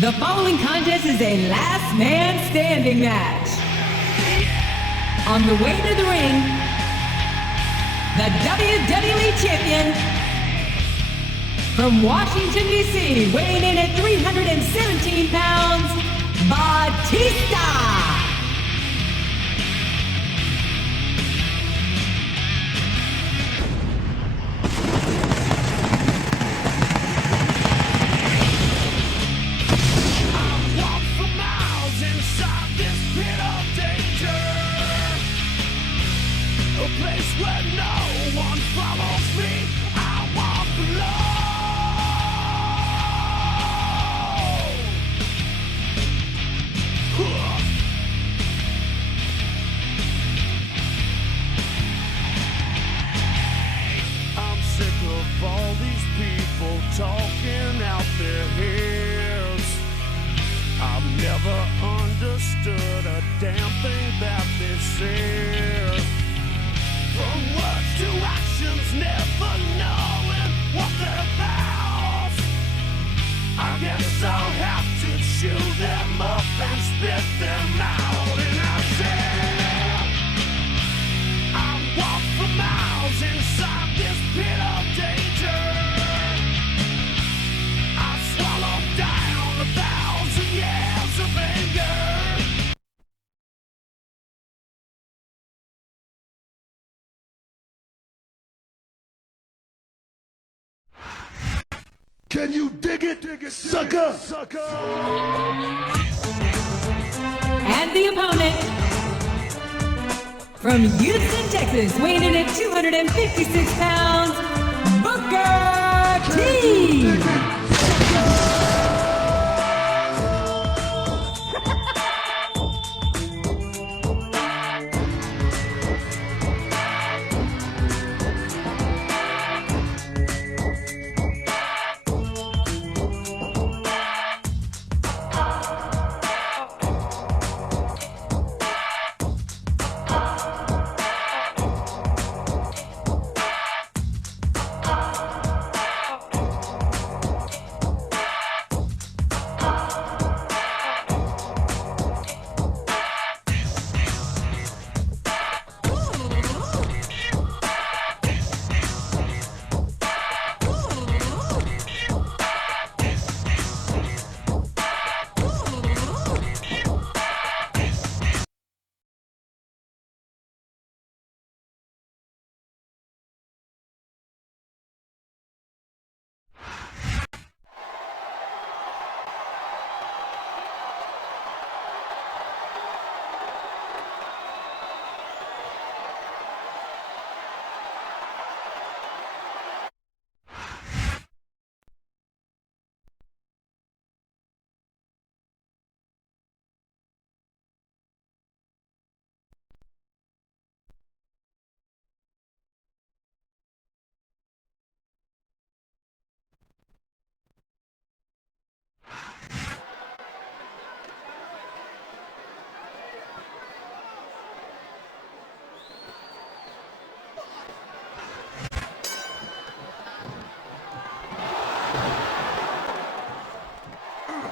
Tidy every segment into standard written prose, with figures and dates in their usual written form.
The following contest is a last man standing match. On the way to the ring, the WWE Champion from Washington, D.C., weighing in at 317 pounds, Batista. Talking out their heads. I've never understood a damn thing that they said. From words to actions, never knowing what they're about. I guess I'll have to chew them up and spit them out. And I said, I walk for miles inside this pit of danger. Down 1,000 years of anger. Can you dig it, sucker? And the opponent from Houston, Texas, weighing in at 256 pounds, Booker T.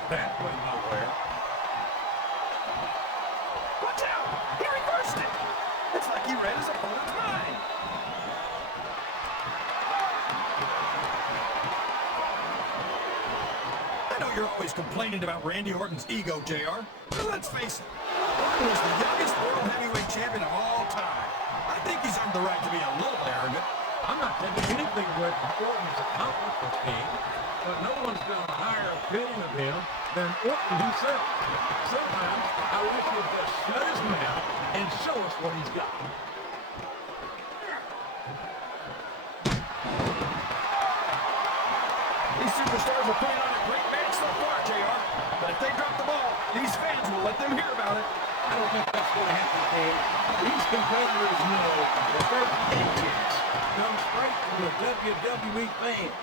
That went nowhere. Watch out! He reversed it! It's like he read his opponent's mind. I know you're always complaining about Randy Orton's ego, JR. But let's face it, Orton is the youngest world heavyweight champion of all time. I think he's earned the right to be a little arrogant. I'm not taking anything away from Orton's accomplishments, King, but no one's got a higher opinion of him than Orton himself. Sometimes I wish he'd just shut his mouth and show us what he's got. These superstars are putting on a great match so far, JR. But if they drop the ball, these fans will let them hear about it. I don't think that's going to happen, King. These competitors know that their paychecks come straight from the WWE fans.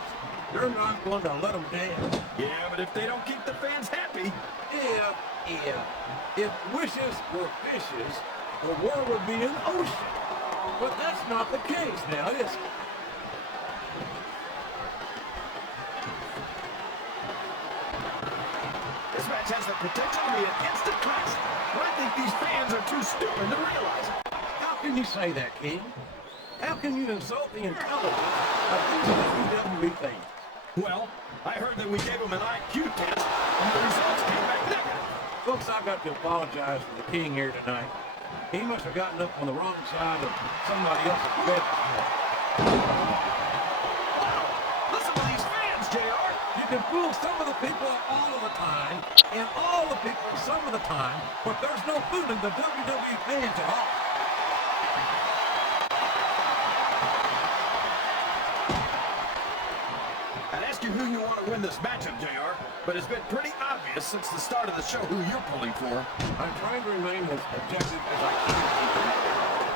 They're not going to let them down. Yeah, but if they don't keep the fans happy... If wishes were fishes, the world would be an ocean. But that's not the case now, is it? potential to be an instant classic. But I think these fans are too stupid to realize it. How can you say that, King? How can you insult the intelligence of these WWE fans? Well, I heard that we gave them an IQ test, and the results came back negative. Folks, I've got to apologize for the King here tonight. He must have gotten up on the wrong side of somebody else's bed. Listen to these fans, JR. You can fool some of the people all of the time, and all the people some of the time, but there's no fooling the WWE fans at all. I'd ask you who you want to win this matchup, JR, but it's been pretty obvious since the start of the show who you're pulling for. I'm trying to remain as objective as I can.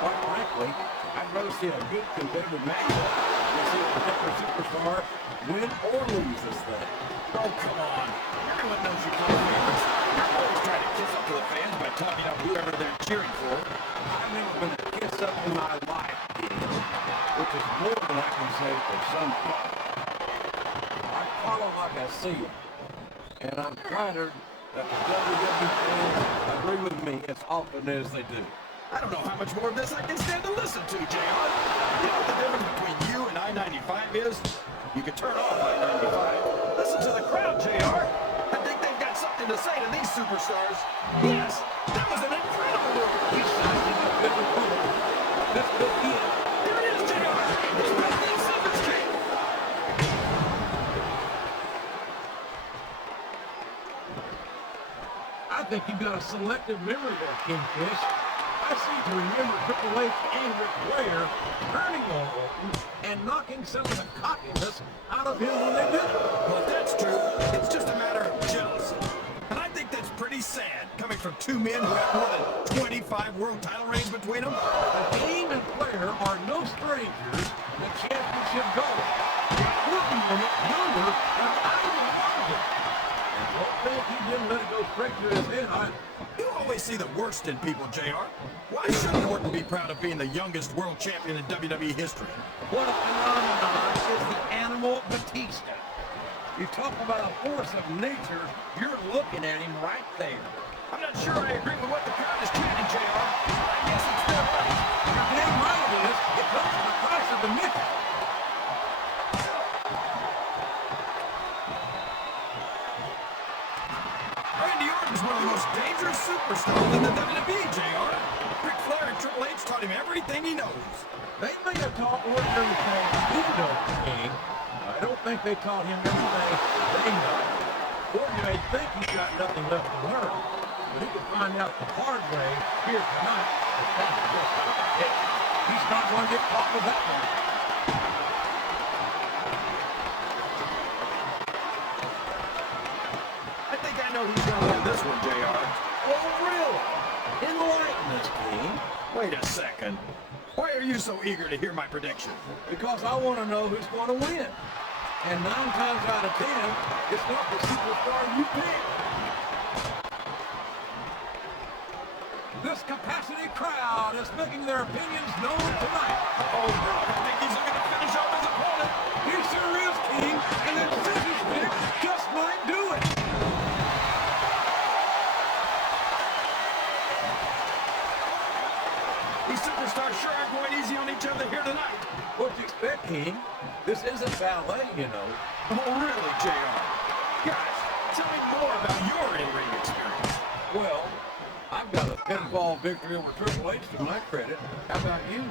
Quite frankly, I'd rather see a good competitive matchup than see a particular superstar win or lose this thing. Oh, come on. Everyone knows you play favorites. You're always trying to kiss up to the fans by talking about whoever they're cheering for. I've never been a kiss up in my life, which is more than I can say for some people. I follow like I see it, and I'm flattered that the WWE fans agree with me as often as they do. I don't know how much more of this I can stand to listen to, JR. You know what the difference between you and I-95 is? You can turn off I-95. Listen to the crowd, JR. I think they've got something to say to these superstars. Yes, that was an incredible move. He's signing a big move. This could be it. Here it is, JR. He's breaking the Silver's King. I think you've got a selective memory there, Kingfish. I seem to remember Triple H and Ric Flair turning on Orton and knocking some of the cockiness out of him when they did it. Well, if that's true, it's just a matter of jealousy. And I think that's pretty sad, coming from two men who have more than 25 world title reigns between them. The King and Flair are no strangers to the championship goal. Orton was younger than either of them. And don't think he didn't let it go straight to his head. You always see the worst in people, JR. Why shouldn't Orton be proud of being the youngest world champion in WWE history? What a phenomenon is the animal Batista. You talk about a force of nature, you're looking at him right there. I'm not sure I agree with what the crowd is chanting, JR. I guess it's their right. You're damn right it is. It comes at the price of admission. Randy Orton's one of the most dangerous superstars in the WWE, JR. Ric Flair and Triple H taught him everything he knows. They may have taught Orton everything he knows, King. I don't think they taught him everything they know. Orton may think he's got nothing left to learn, but he can find out the hard way here tonight. That's just it. He's not going to get caught with that one. I think I know who's going to win this one, JR. Oh, really? Enlighten us, King. Wait a second. Why are you so eager to hear my prediction? Because I want to know who's going to win. And 9 times out of 10, it's not the superstar you pick. This capacity crowd is making their opinions known tonight. Oh, no. I think he's looking to finish off his opponent. He sure is, King, and that scissors pick just might do it. These superstars sure are going easy on each other here tonight. What do you expect, King? This isn't ballet, you know. Oh, really, JR? Guys, tell me more about your in-ring experience. Well, I've got a pinfall victory over Triple H to my credit. How about you?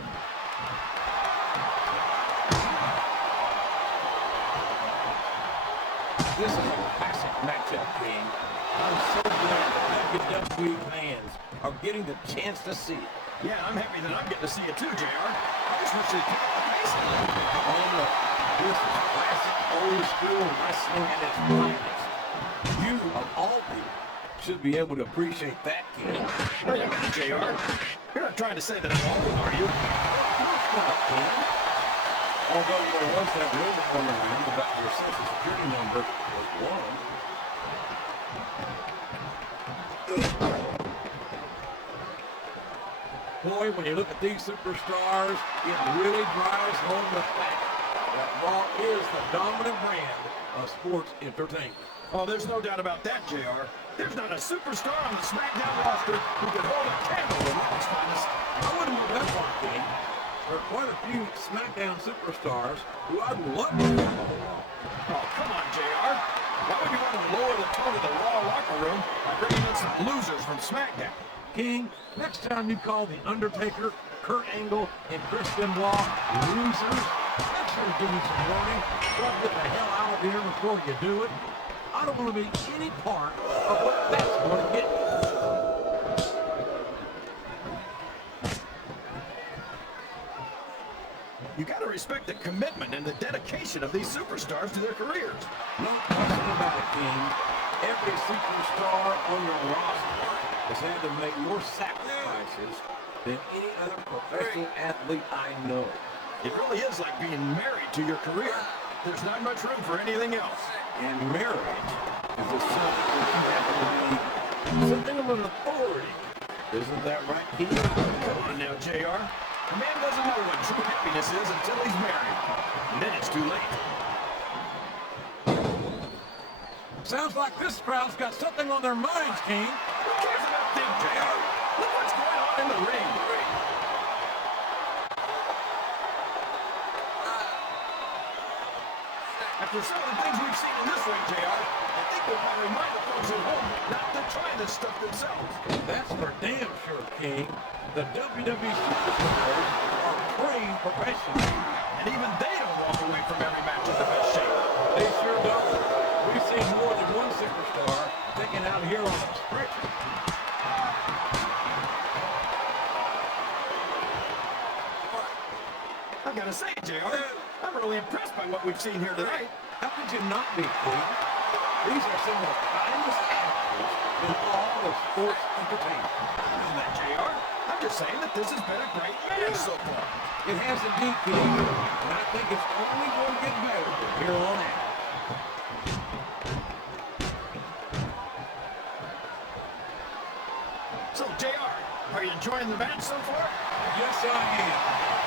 This is a classic matchup, King. I'm so glad that WWE fans are getting the chance to see it. Yeah, I'm happy that I'm getting to see it too, JR. I just wish they'd pick up the pace a little bit. Oh, look, this is classic old school wrestling at its finest. You, of all people, should be able to appreciate that, King. Wait a minute, JR. You're not trying to say that I'm old, are you? Not, King. Although there was that rumor from around about your social security number was one. Boy, when you look at these superstars, it really drives home the fact that Raw is the dominant brand of sports entertainment. Oh, there's no doubt about that, JR. There's not a superstar on the SmackDown roster who could hold a candle to Raw's finest. I wouldn't go that far, King. There are quite a few SmackDown superstars who I'd love to see. Oh, come on, JR. Why would you want to lower the tone of the Raw locker room by bringing in some losers from SmackDown? King, next time you call The Undertaker, Kurt Angle, and Chris Benoit losers, make sure to give me some warning. Don't get the hell out of here before you do it. I don't want to be any part of what that's going to get you. You got to respect the commitment and the dedication of these superstars to their careers. No question about it, King. Every superstar on your roster has had to make more sacrifices than any other professional athlete I know. It really is like being married to your career. There's not much room for anything else. And marriage is a something that you have to be something of an authority. Isn't that right, King? Come on now, JR. A man doesn't know what true happiness is until he's married. And then it's too late. Sounds like this crowd's got something on their minds, King. Who cares about Big JR? Look what's going on in the ring. After some of the things we've seen in this ring, JR, I think we'll want to remind the folks at home not to try this stuff themselves. That's for damn sure, King. The WWE superstars are trained professionals. And even they don't walk away from every match in the best shape. They sure don't. We've seen more than one superstar taken out here on a stretcher. I gotta say, JR, I'm really impressed by what we've seen here tonight. How could you not be, King? These are some of the finest athletes in all of sports entertainment. Isn't that, JR? I'm just saying that this has been a great match so far. It has indeed, King, and I think it's only going to get better from here on out. So, JR, are you enjoying the match so far? Yes, I am.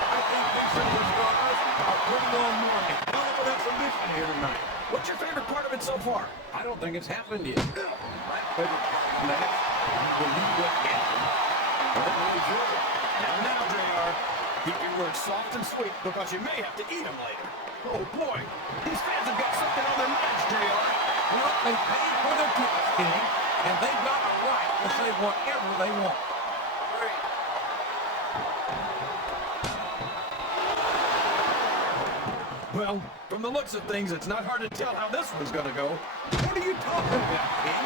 I think these superstars are putting on more than hell of an exhibition here tonight. What's your favorite part of it so far? I don't think it's happened yet. My favorite match is when you get happened. Now, JR, keep your words soft and sweet because you may have to eat them later. Oh, boy, these fans have got something on their minds, JR. Well, they paid for their tickets, King, and they've got the right to say whatever they want. Well, from the looks of things, it's not hard to tell how this one's gonna go. What are you talking about, King?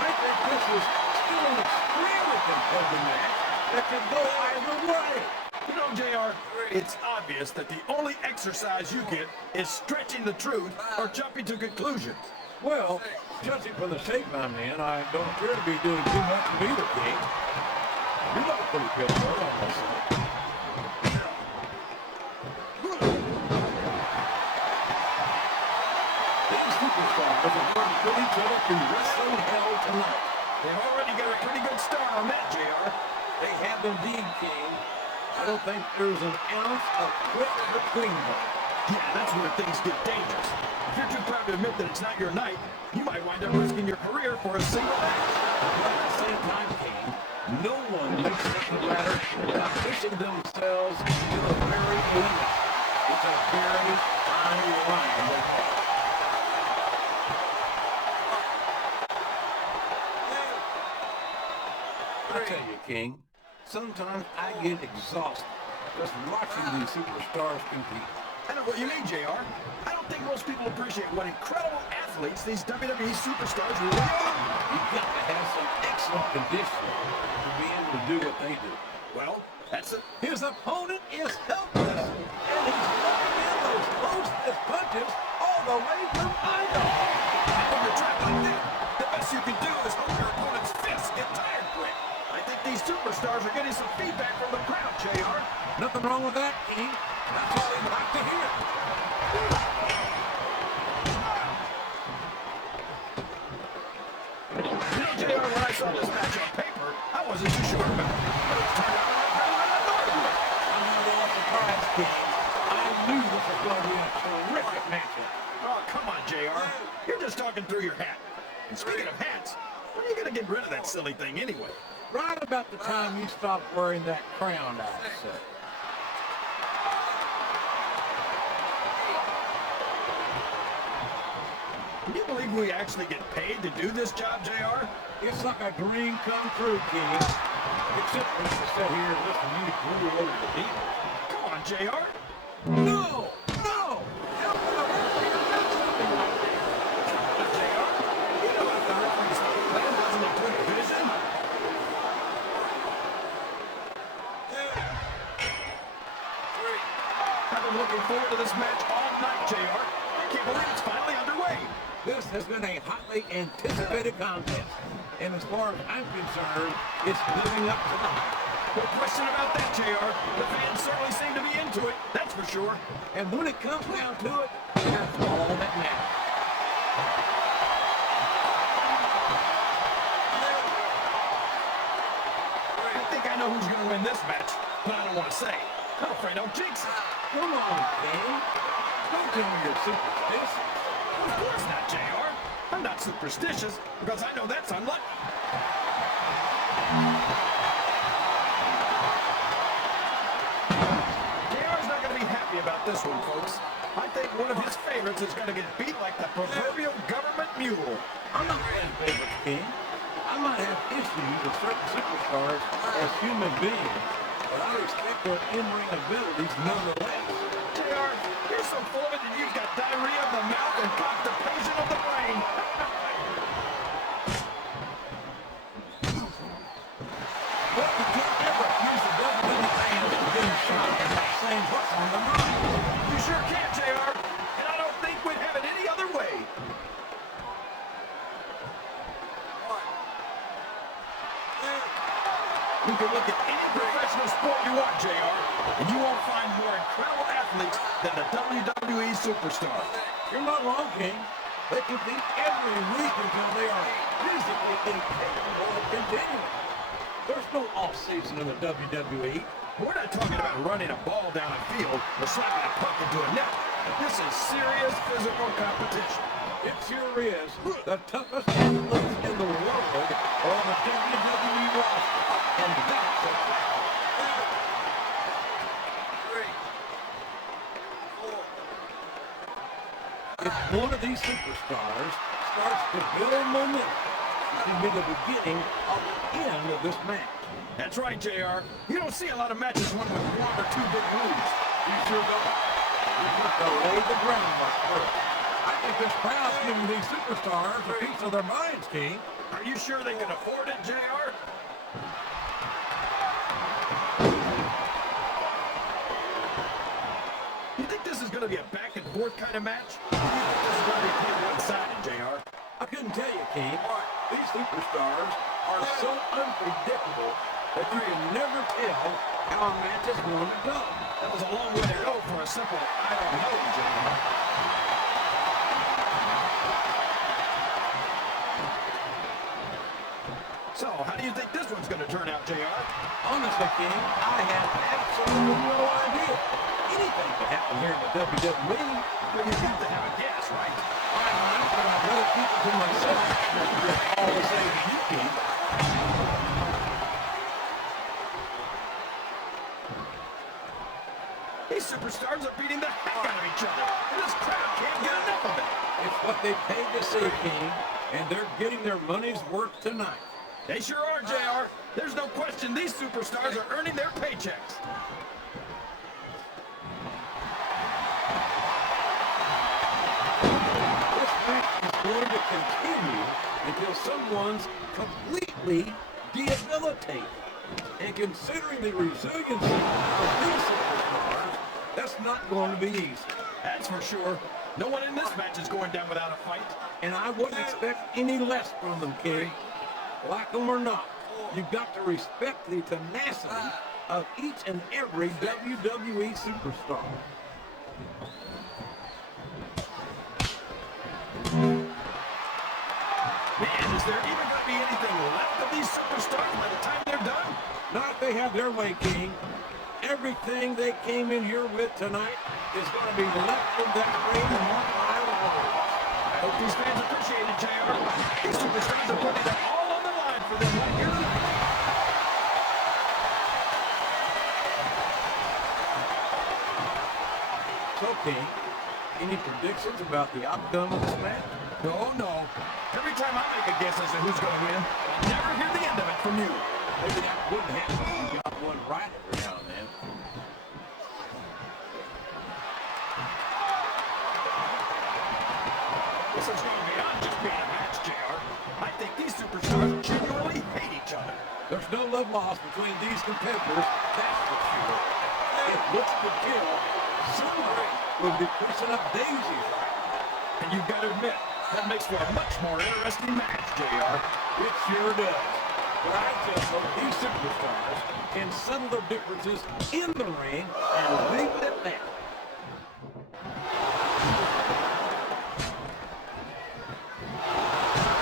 I think this is still an extremely competitive match that can go either way. You know, JR, it's obvious that the only exercise you get is stretching the truth or jumping to conclusions. Well, judging from the shape I'm in, I don't appear to be doing too much of either, King. You look pretty good, though, I must say. These superstars are going to put each other through wrestling hell tonight. They've already got a pretty good start on that, JR. They have indeed, King. I don't think there's an ounce of quit between them. Yeah, that's where things get dangerous. If you're too proud to admit that it's not your night, you might wind up risking your career for a single match. But at the same time, King, no one makes it the ladder without pushing themselves to the very limit. It's a very fine line they walk. I tell you, King, sometimes I get exhausted just watching these superstars compete. I know what you mean, JR. I don't think most people appreciate what incredible athletes these WWE superstars really are. You've got to have some excellent conditioning to be able to do what they do. Well, that's it. His opponent is helpless, and he's looking in those close punches all the way from Idaho. When you're trapped like that, the best you can do is hope your opponent's fists get tired quick. I think these superstars are getting some feedback from the crowd, JR. Nothing wrong with that, King. That's all he'd like to hear. You know, JR, when I saw this match on paper, I wasn't too sure about it. But it's turned out a lot better than I thought it would. I'm not at all surprised, King. I knew this was going to be a terrific matchup. Oh, come on, JR. You're just talking through your hat. And speaking of hats, what do you get rid of that silly thing anyway? Right about the time you stopped wearing that crown, I'd say. Can you believe we actually get paid to do this job, JR? It's like a dream come true, King. Except for us to sit here and listen to you glue over the deal. Come on, JR. No! No! I've been looking forward to this match all night, JR. I can't believe it's finally underway. This has been a hotly anticipated contest. And as far as I'm concerned, it's living up to the hype. No question about that, JR. The fans certainly seem to be into it, that's for sure. And when it comes down to it, that's all that matters. I think I know who's going to win this match, but I don't want to say. I'm afraid I'll jinx it. Come on, King. Don't tell me you're superstitious. Of course not, JR. I'm not superstitious, because I know that's unlucky. JR's not going to be happy about this one, folks. I think one of his favorites is going to get beat like the proverbial government mule. I'm not really a favorite, King. I might have issues with certain superstars as human beings, but I respect their in-ring abilities nonetheless. JR, you're so full of it that you've got diarrhea of the mouth and constipation of the brain. But you can't ever accuse the WWE fans of being shy and not saying what's on their mind. You sure can, JR, and I don't think we'd have it any other way. You can look at any professional sport you want, JR, and you won't find more incredible athletes than the WWE superstars. You're not wrong, King. They compete every week until they are physically incapable of continuing. There's no off-season in the WWE. We're not talking about running a ball down a field or slapping a puck into a net. This is serious physical competition. It sure is. The toughest athletes in the world are on the WWE roster. And that's a fact. If one of these superstars starts to build momentum, it will be the beginning of the end of this match. That's right, JR. You don't see a lot of matches won with one or two big moves. You sure don't? You have to lay the groundwork first. I think this crowd's giving these superstars a piece of their minds, King. Are you sure they can afford it, JR? You think this is going to be a back and forth kind of match? Or do you think this is going to be pretty one-sided, JR? I couldn't tell you, King. These superstars are so unpredictable that you can never tell how a match is going to go. That was a long way to go for a simple, I don't know, JR. So, how do you think this one's going to turn out, JR? Honestly, King, I have absolutely no idea. Anything can happen here in the WWE. Well, you have to have a guess, right? I might, but I'd rather keep it to myself. All the same as you, King. These superstars are beating the heck out of each other, and this crowd can't get enough of it. It's what they paid to see, King, and they're getting their money's worth tonight. They sure are, JR. There's no question these superstars are earning their paychecks. This match is going to continue until someone's completely debilitated. And considering the resiliency of these superstars, that's not going to be easy. That's for sure. No one in this match is going down without a fight. And I wouldn't expect any less from them, King. Like them or not, you've got to respect the tenacity of each and every WWE superstar. Man, is there even going to be anything left of these superstars by the time they're done? Not if they have their way, King. Everything they came in here with tonight is going to be left in that ring and one mile away. I hope these fans appreciate it, JR. These superstars are putting it all on the line. for them right here tonight. So, King, any predictions about the outcome of this match? No. Every time I make a guess as to who's going to win, I never hear the end of it from you. Maybe that wouldn't happen if you got one right every now and then. This is going beyond just being a match, JR. I think these superstars genuinely hate each other. There's no love lost between these competitors, that's for sure. It looks to kill. Somebody will be pushing up daisies. And you've got to admit, that makes for a much more interesting match, JR. It sure does. But I tell you, these superstars can settle their differences in the ring and leave it at that.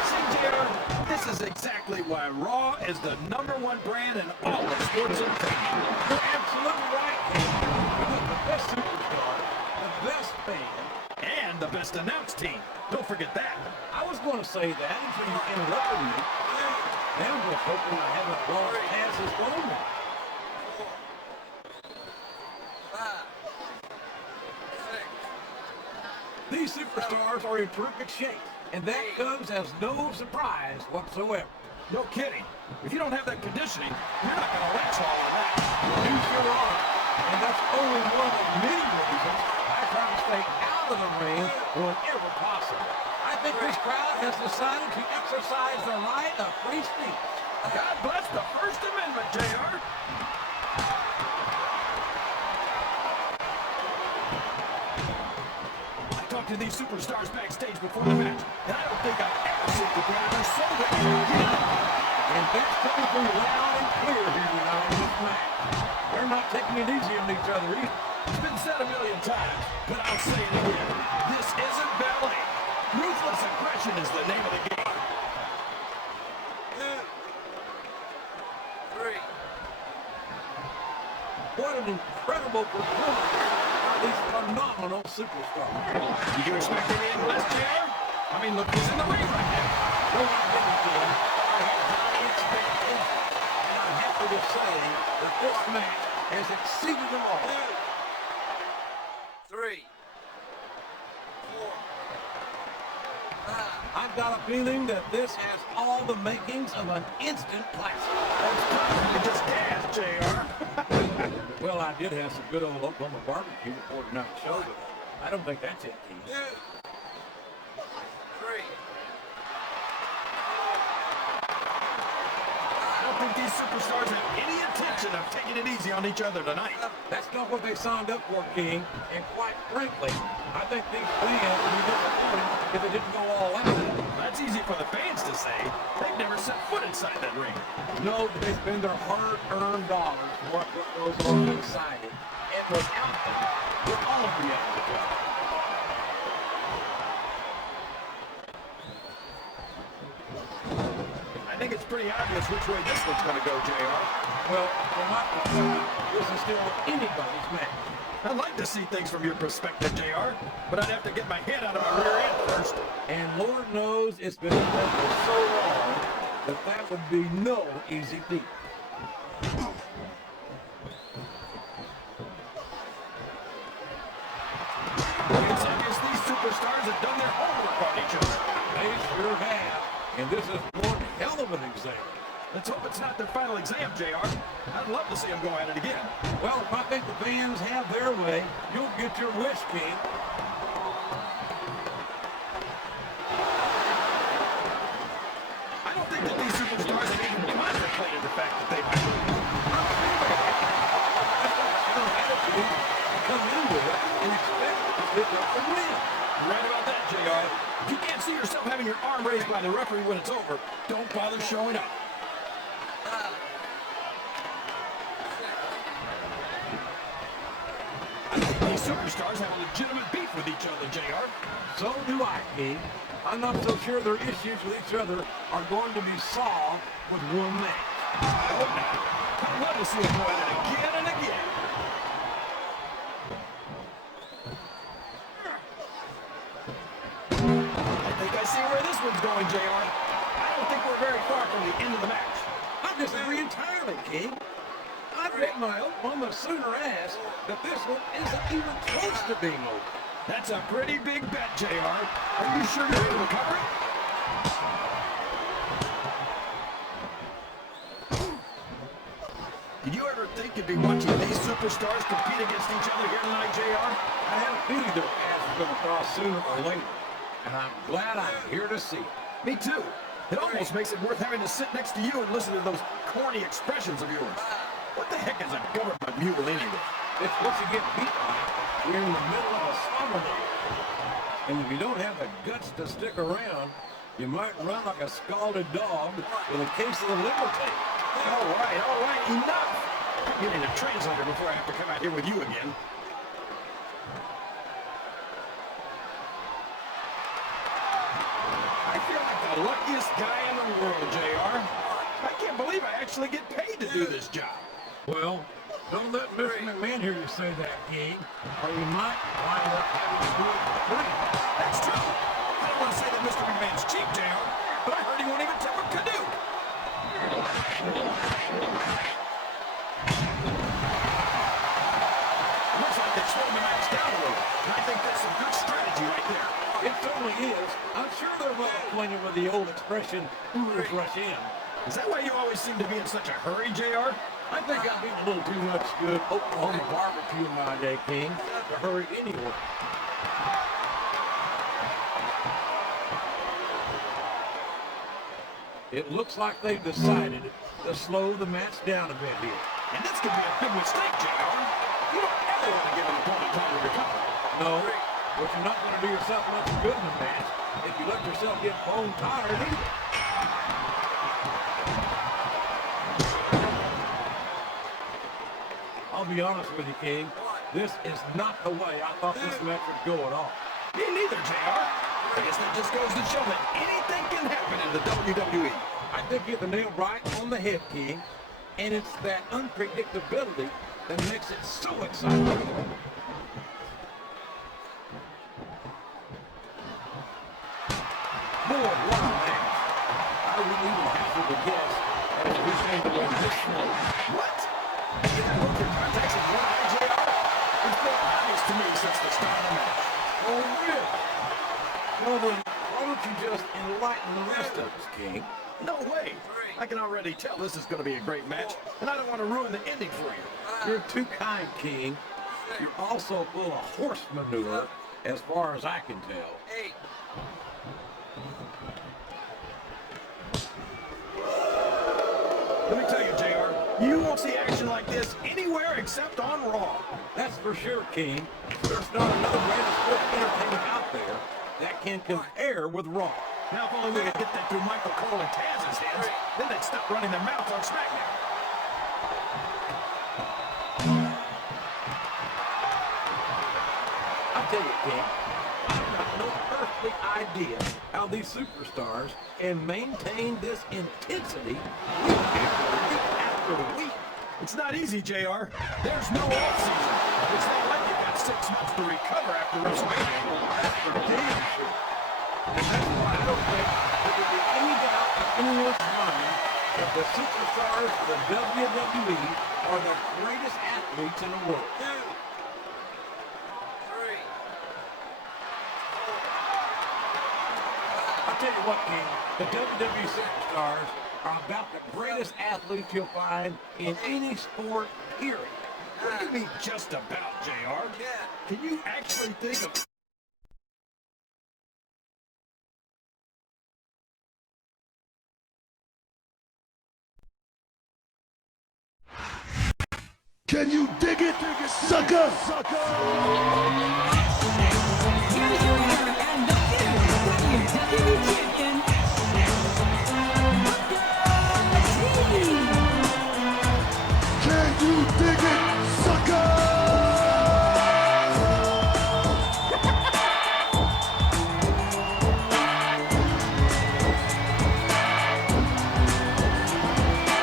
See, JR, this is exactly why Raw is the #1 brand in all of sports entertainment. You're absolutely right, King. We got the best superstars, the best fans, And the best announced team. Don't forget that. I was going to say that until you interrupted me. Now I'm just hoping I haven't lost Taz's moment. These superstars are in terrific shape, and that comes as no surprise whatsoever. No kidding. If you don't have that conditioning, you're not going to last all of that. You sure are, and that's only one of many reasons I try to stay out of the ring whenever possible. I think this crowd has decided to exercise their right of free speech. God bless the First Amendment, JR. I talked to these superstars backstage before the match, and I don't think I've ever seen the competitors so ready to get it. And that's coming through loud and clear here tonight in this match. They're not taking it easy on each other either. It's been said a million times, but I'll say it again. This isn't ballet. Ruthless aggression is the name of the game. What an incredible performance by these phenomenal superstars. You can expect anything less, JR? I mean, look who's in the ring right now. No one didn't do it. I had high expectations, and I'm happy to say that this match has exceeded them all. 3, 4, 5. I've got a feeling that this has all the makings of an instant classic. That's probably just gas, JR. Well, I did have some good old Oklahoma barbecue before tonight's show, but I don't think that's it, Keith. 2, 3. I don't think these superstars have any intention of taking it easy on each other tonight. That's not what they signed up for, King. And quite frankly, I think these fans would be disappointed if they didn't go all out. That's easy for the fans to say. They've never set foot inside that ring. No, but they spend their hard-earned dollars to watch what goes on inside it. And without them, we'll all be out of the job. I think it's pretty obvious which way this one's going to go, JR. Well, from my perspective, this is still anybody's match. I'd like to see things from your perspective, JR, but I'd have to get my head out of my rear end first. And Lord knows it's been in there for so long that that would be no easy feat. It's obvious these superstars have done their homework on each other. They sure have. And this is one hell of an example. Let's hope it's not their final exam, JR. I'd love to see them go at it again. Well, if I think the fans have their way, you'll get your wish, King. I don't think that these superstars have even contemplated the fact that they might lose. Come into it and expect to pick up the win. You're right about that, JR. If you can't see yourself having your arm raised by the referee when it's over, don't bother showing up. These superstars have a legitimate beef with each other, JR. So do I, King. I'm not so sure their issues with each other are going to be solved with one match. I hope not. I'd love to see them go at it again and again. I think I see where this one's going, JR. I don't think we're very far from the end of the match. I disagree entirely, King. I bet my Oklahoma Sooner ass that this one isn't even close to being over. That's a pretty big bet, JR. Are you sure you're able to cover it? Did you ever think you'd be watching these superstars compete against each other here tonight, JR? I had a feeling their paths were going to cross sooner or later, and I'm glad I'm here to see it. Me too. It almost makes it worth having to sit next to you and listen to those corny expressions of yours. What the heck is a government mule anyway? It's what you get beat by. You're in the middle of a summoning. And if you don't have the guts to stick around, you might run like a scalded dog with a case of the liver tape. All right, enough! I'm getting a translator before I have to come out here with you again. I feel like the luckiest guy in the world, JR. I can't believe I actually get paid to do this job. Well, don't let Mr. McMahon hear you say that, King, or you might wind up having to do it for free. That's true. I don't want to say that Mr. McMahon's cheap, JR, but I heard he won't even tip a canoe. Looks like they've slowed the match down a little. And I think that's some good strategy right there. It certainly is. I'm sure they're well acquainted with the old expression, "Hooters rush in." Is that why you always seem to be in such a hurry, JR? I think I've eaten a little too much good Oklahoma barbecue in my day, King, to hurry anywhere. It looks like they've decided to slow the match down a bit here. And this could be a big mistake, JR. You don't ever want to give an opponent time to recover. No, but you're not going to do yourself much good in the match if you let yourself get bone tired either. I'll be honest with you, King. This is not the way I thought this match would go at all. Me neither, JR. I guess that just goes to show that anything can happen in the WWE. I think you hit the nail right on the head, King. And it's that unpredictability that makes it so exciting. Boy, what a match. I wouldn't even hazard to guess as we came to win this one. What? Did I look your contacts in one eye, JR? It's been obvious to me since the start of the match. Oh, really? Well, then, why don't you just enlighten the rest of us, King? No way. I can already tell this is going to be a great match, and I don't want to ruin the ending for you. You're too kind, King. You're also full of horse manure, as far as I can tell. Hey. Let me tell you, JR, you won't see action like this anywhere except on Raw. That's for sure, King. There's not another way to split entertainment out there that can compare with Raw. Now, if only we could get that through Michael Cole and Taz's hands, then they'd stop running their mouths on SmackDown. I'll tell you, King, I've got no earthly idea how these superstars can maintain this intensity week after week. It's not easy, JR. There's no off-season. It's not like you've got 6 months to recover after WrestleMania. That's for damn sure. And that's why I don't think there could be any doubt in anyone's mind that the superstars of the WWE are the greatest athletes in the world. 2, 3. I'll tell you what, King, the WWE superstars are about the greatest athletes you'll find in any sport, period. What do you mean just about, JR? Can you actually think of... Can you dig it, sucker?